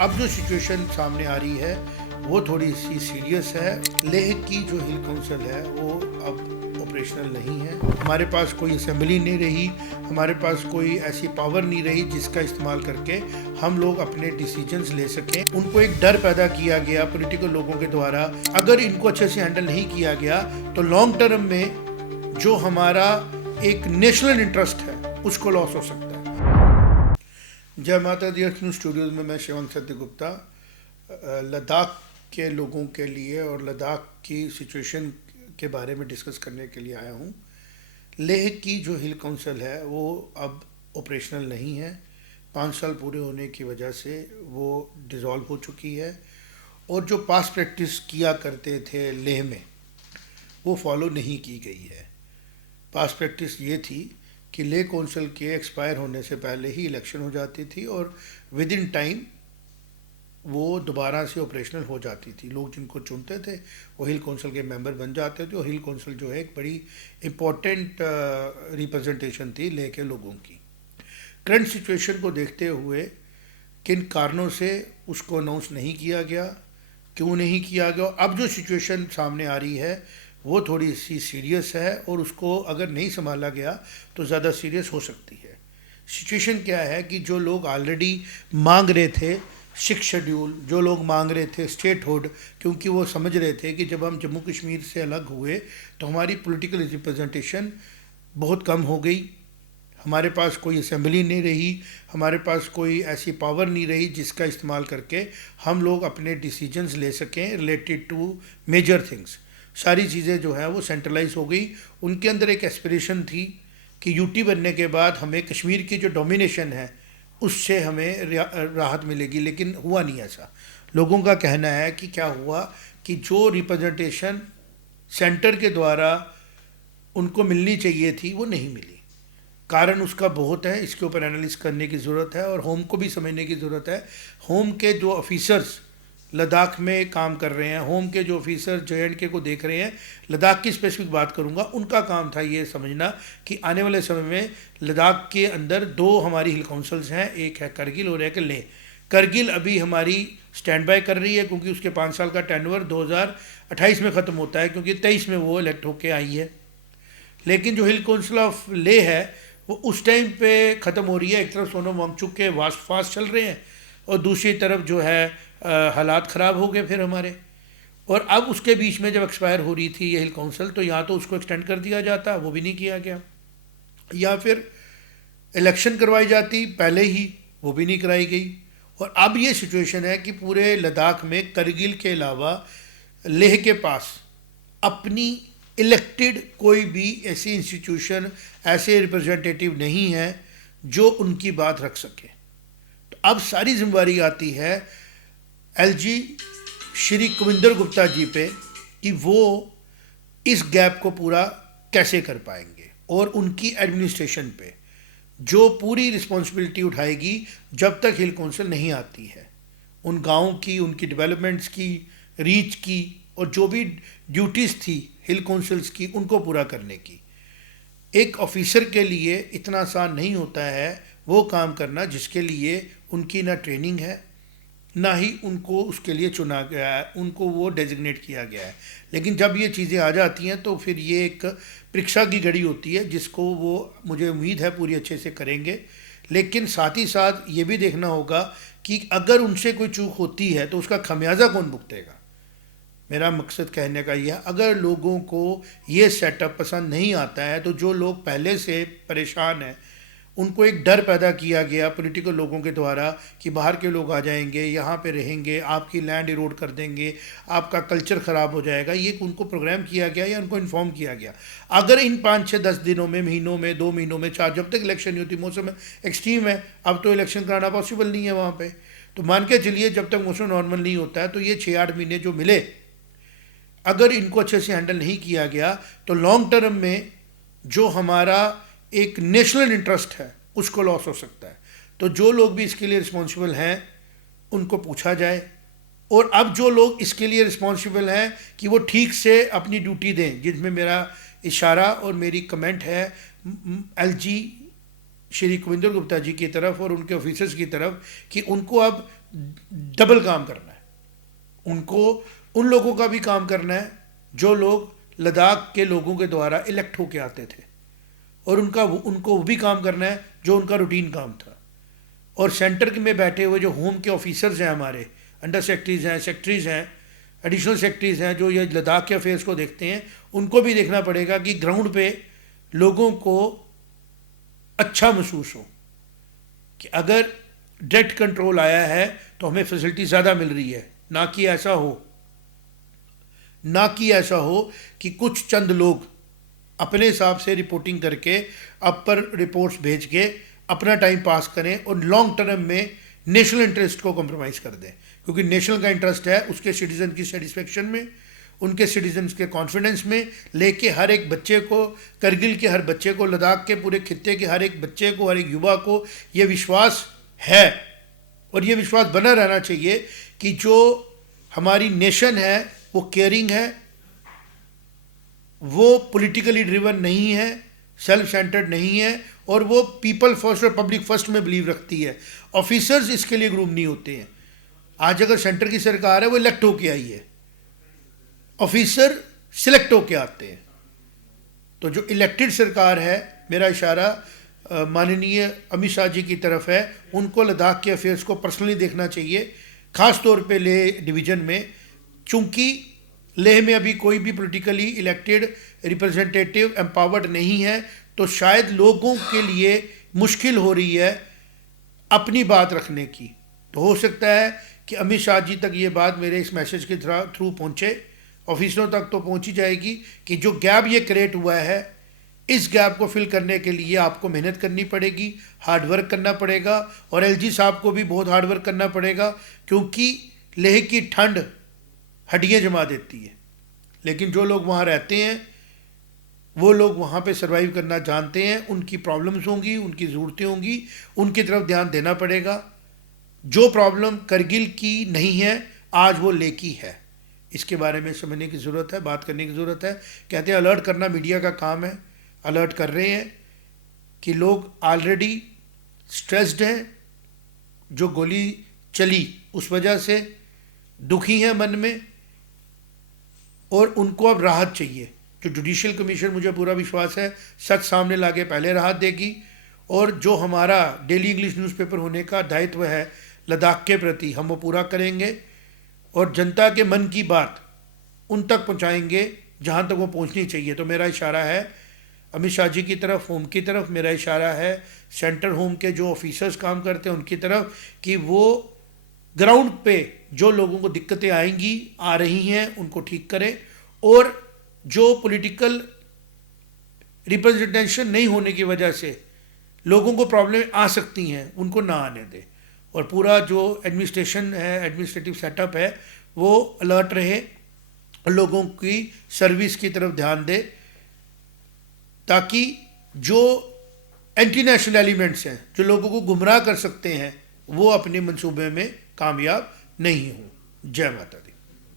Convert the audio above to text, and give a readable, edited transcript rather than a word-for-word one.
अब जो सिचुएशन सामने आ रही है वो थोड़ी सी सीरियस है। लेह की जो हिल काउंसिल है वो अब ऑपरेशनल नहीं है। हमारे पास कोई असेंबली नहीं रही, हमारे पास कोई ऐसी पावर नहीं रही जिसका इस्तेमाल करके हम लोग अपने डिसीजंस ले सकें। उनको एक डर पैदा किया गया पॉलिटिकल लोगों के द्वारा। अगर इनको अच्छे से हैंडल नहीं किया गया तो लॉन्ग टर्म में जो हमारा एक नेशनल इंटरेस्ट है उसको लॉस हो सकता है। जय माता दी। न्यूज़ स्टूडियोज़ में मैं शिवांग सत्य गुप्ता लद्दाख के लोगों के लिए और लद्दाख की सिचुएशन के बारे में डिस्कस करने के लिए आया हूँ। लेह की जो हिल काउंसिल है वो अब ऑपरेशनल नहीं है। 5 साल पूरे होने की वजह से वो डिज़ोल्व हो चुकी है और जो पास्ट प्रैक्टिस किया करते थे लेह में वो फॉलो नहीं की गई है। पास्ट प्रैक्टिस ये थी कि लेह काउंसिल के एक्सपायर होने से पहले ही इलेक्शन हो जाती थी और विद इन टाइम वो दोबारा से ऑपरेशनल हो जाती थी। लोग जिनको चुनते थे वो हिल काउंसिल के मेंबर बन जाते थे और हिल काउंसिल जो है एक बड़ी इम्पोर्टेंट रिप्रेजेंटेशन थी लेह के लोगों की। करंट सिचुएशन को देखते हुए किन कारणों से उसको अनाउंस नहीं किया गया, क्यों नहीं किया गया, अब जो सिचुएशन सामने आ रही है वो थोड़ी सी सीरियस है और उसको अगर नहीं संभाला गया तो ज़्यादा सीरियस हो सकती है। सिचुएशन क्या है कि जो लोग ऑलरेडी मांग रहे थे 6 शेड्यूल, जो लोग मांग रहे थे स्टेटहुड, क्योंकि वो समझ रहे थे कि जब हम जम्मू कश्मीर से अलग हुए तो हमारी पॉलिटिकल रिप्रेजेंटेशन बहुत कम हो गई, हमारे पास कोई असेंबली नहीं रही, हमारे पास कोई ऐसी पावर नहीं रही जिसका इस्तेमाल करके हम लोग अपने डिसीजंस ले सकें रिलेटेड टू मेजर थिंग्स। सारी चीज़ें जो हैं वो सेंट्रलाइज हो गई। उनके अंदर एक एस्पिरेशन थी कि यूटी बनने के बाद हमें कश्मीर की जो डोमिनेशन है उससे हमें राहत मिलेगी, लेकिन हुआ नहीं ऐसा। लोगों का कहना है कि क्या हुआ कि जो रिप्रेजेंटेशन सेंटर के द्वारा उनको मिलनी चाहिए थी वो नहीं मिली। कारण उसका बहुत है, इसके ऊपर एनालिस करने की ज़रूरत है और होम को भी समझने की ज़रूरत है। होम के जो ऑफिसर्स लद्दाख में काम कर रहे हैं, होम के जो ऑफिसर JNK को देख रहे हैं, लद्दाख की स्पेसिफिक बात करूंगा, उनका काम था ये समझना कि आने वाले समय में लद्दाख के अंदर 2 हमारी हिल काउंसिल्स हैं, एक है करगिल और एक लेह। करगिल अभी हमारी स्टैंड बाय कर रही है क्योंकि उसके 5 साल का टेन्योर 2028 में ख़त्म होता है, क्योंकि 23 में वो इलेक्ट होके आई है। लेकिन जो हिल काउंसिल ऑफ लेह है वो उस टाइम पे ख़त्म हो रही है। एक तरफ सोनम वांगचुक के फास्ट चल रहे हैं और दूसरी तरफ जो है हालात ख़राब हो गए फिर हमारे। और अब उसके बीच में जब एक्सपायर हो रही थी ये हिल काउंसिल तो या तो उसको एक्सटेंड कर दिया जाता, वो भी नहीं किया गया, या फिर इलेक्शन करवाई जाती पहले ही, वो भी नहीं कराई गई। और अब ये सिचुएशन है कि पूरे लद्दाख में करगिल के अलावा लेह के पास अपनी इलेक्टेड कोई भी ऐसी इंस्टीट्यूशन, ऐसे रिप्रेजेंटेटिव नहीं है जो उनकी बात रख सके। तो अब सारी जिम्मेवारी आती है LG श्री कविंदर गुप्ता जी पे कि वो इस गैप को पूरा कैसे कर पाएंगे और उनकी एडमिनिस्ट्रेशन पे जो पूरी रिस्पॉन्सिबिलिटी उठाएगी जब तक हिल काउंसिल नहीं आती है, उन गाँव की, उनकी डेवलपमेंट्स की, रीच की और जो भी ड्यूटीज़ थी हिल काउंसिल्स की उनको पूरा करने की। एक ऑफिसर के लिए इतना आसान नहीं होता है वो काम करना जिसके लिए उनकी ना ट्रेनिंग है ना ही उनको उसके लिए चुना गया है, उनको वो डेजिग्नेट किया गया है। लेकिन जब ये चीज़ें आ जाती हैं तो फिर ये एक परीक्षा की घड़ी होती है जिसको वो, मुझे उम्मीद है, पूरी अच्छे से करेंगे। लेकिन साथ ही साथ ये भी देखना होगा कि अगर उनसे कोई चूक होती है तो उसका खमियाजा कौन भुगतेगा। मेरा मकसद कहने का यह है, अगर लोगों को ये सेटअप पसंद नहीं आता है तो जो लोग पहले से परेशान हैं उनको एक डर पैदा किया गया पॉलिटिकल लोगों के द्वारा कि बाहर के लोग आ जाएंगे, यहाँ पे रहेंगे, आपकी लैंड इरोड कर देंगे, आपका कल्चर ख़राब हो जाएगा, ये उनको प्रोग्राम किया गया या उनको इन्फॉर्म किया गया। अगर इन 5, 6, 10 दिनों में, महीनों में, 2 महीनों में, 4, जब तक इलेक्शन नहीं होती, मौसम एक्सट्रीम है, अब तो इलेक्शन कराना पॉसिबल नहीं है वहाँ पर, तो मान के चलिए जब तक मौसम नॉर्मल नहीं होता है तो ये 6-8 महीने जो मिले, अगर इनको अच्छे से हैंडल नहीं किया गया तो लॉन्ग टर्म में जो हमारा एक नेशनल इंटरेस्ट है उसको लॉस हो सकता है। तो जो लोग भी इसके लिए रिस्पॉन्सिबल हैं उनको पूछा जाए और अब जो लोग इसके लिए रिस्पॉन्सिबल हैं कि वो ठीक से अपनी ड्यूटी दें, जिसमें मेरा इशारा और मेरी कमेंट है LG श्री कविंदर गुप्ता जी की तरफ और उनके ऑफिसर्स की तरफ कि उनको अब डबल काम करना है। उनको उन लोगों का भी काम करना है जो लोग लद्दाख के लोगों के द्वारा इलेक्ट होके आते थे, और उनको वो भी काम करना है जो उनका रूटीन काम था। और सेंटर में बैठे हुए जो होम के ऑफिसर्स हैं, हमारे अंडर सेक्रेटरीज हैं, सेक्रेटरीज हैं, एडिशनल सेक्रेटरीज हैं, जो ये लद्दाख के अफेयर्स को देखते हैं, उनको भी देखना पड़ेगा कि ग्राउंड पे लोगों को अच्छा महसूस हो कि अगर डायरेक्ट कंट्रोल आया है तो हमें फैसिलिटी ज़्यादा मिल रही है। ना कि ऐसा हो कि कुछ चंद लोग अपने हिसाब से रिपोर्टिंग करके अपर रिपोर्ट्स भेज के अपना टाइम पास करें और लॉन्ग टर्म में नेशनल इंटरेस्ट को कॉम्प्रोमाइज़ कर दें। क्योंकि नेशनल का इंटरेस्ट है उसके सिटीजन की सेटिस्फेक्शन में, उनके सिटीजन्स के कॉन्फिडेंस में, लेके हर एक बच्चे को, करगिल के हर बच्चे को, लद्दाख के पूरे खित्ते के हर एक बच्चे को, हर एक युवा को ये विश्वास है और ये विश्वास बना रहना चाहिए कि जो हमारी नेशन है वो केयरिंग है, वो पॉलिटिकली ड्रिवन नहीं है, सेल्फ सेंटर्ड नहीं है, और वो पीपल फर्स्ट और पब्लिक फर्स्ट में बिलीव रखती है। ऑफिसर्स इसके लिए ग्रूम नहीं होते हैं। आज अगर सेंटर की सरकार है वो इलेक्ट होके आई है, ऑफिसर सिलेक्ट होके आते हैं। तो जो इलेक्टेड सरकार है, मेरा इशारा माननीय अमित शाह जी की तरफ है, उनको लद्दाख के अफेयर्स को पर्सनली देखना चाहिए, ख़ास तौर पे लेह डिवीज़न में। चूँकि लेह में अभी कोई भी पॉलिटिकली इलेक्टेड रिप्रेजेंटेटिव एम्पावर्ड नहीं है, तो शायद लोगों के लिए मुश्किल हो रही है अपनी बात रखने की। तो हो सकता है कि अमित शाह जी तक ये बात मेरे इस मैसेज के थ्रू पहुँचे, ऑफिसरों तक तो पहुँच ही जाएगी कि जो गैप ये क्रिएट हुआ है, इस गैप को फिल करने के लिए आपको मेहनत करनी पड़ेगी, हार्ड वर्क करना पड़ेगा, और एलजी साहब को भी बहुत हार्ड वर्क करना पड़ेगा, क्योंकि लेह की ठंड हड्डियाँ जमा देती है। लेकिन जो लोग वहाँ रहते हैं वो लोग वहाँ पे सरवाइव करना जानते हैं, उनकी प्रॉब्लम्स होंगी, उनकी ज़रूरतें होंगी, उनकी तरफ ध्यान देना पड़ेगा। जो प्रॉब्लम करगिल की नहीं है आज वो लेह की है, इसके बारे में समझने की ज़रूरत है, बात करने की ज़रूरत है। कहते हैं अलर्ट करना मीडिया का काम है, अलर्ट कर रहे हैं कि लोग ऑलरेडी स्ट्रेस्ड हैं, जो गोली चली उस वजह से दुखी हैं मन में, और उनको अब राहत चाहिए। जो जुडिशल कमीशन, मुझे पूरा विश्वास है, सच सामने लाके पहले राहत देगी, और जो हमारा डेली इंग्लिश न्यूज़पेपर होने का दायित्व है लद्दाख के प्रति, हम वो पूरा करेंगे और जनता के मन की बात उन तक पहुंचाएंगे जहां तक वो पहुंचनी चाहिए। तो मेरा इशारा है अमित शाह जी की तरफ, होम की तरफ, मेरा इशारा है सेंटर होम के जो ऑफिसर्स काम करते हैं उनकी तरफ, कि वो ग्राउंड पे जो लोगों को दिक्कतें आएंगी, आ रही हैं, उनको ठीक करें, और जो पॉलिटिकल रिप्रेजेंटेशन नहीं होने की वजह से लोगों को प्रॉब्लम आ सकती हैं, उनको ना आने दें। और पूरा जो एडमिनिस्ट्रेशन है, एडमिनिस्ट्रेटिव सेटअप है, वो अलर्ट रहे, लोगों की सर्विस की तरफ ध्यान दे, ताकि जो एंटी नेशनल एलिमेंट्स हैं जो लोगों को गुमराह कर सकते हैं वो अपने मंसूबे में कामयाब नहीं हों। जय माता दी।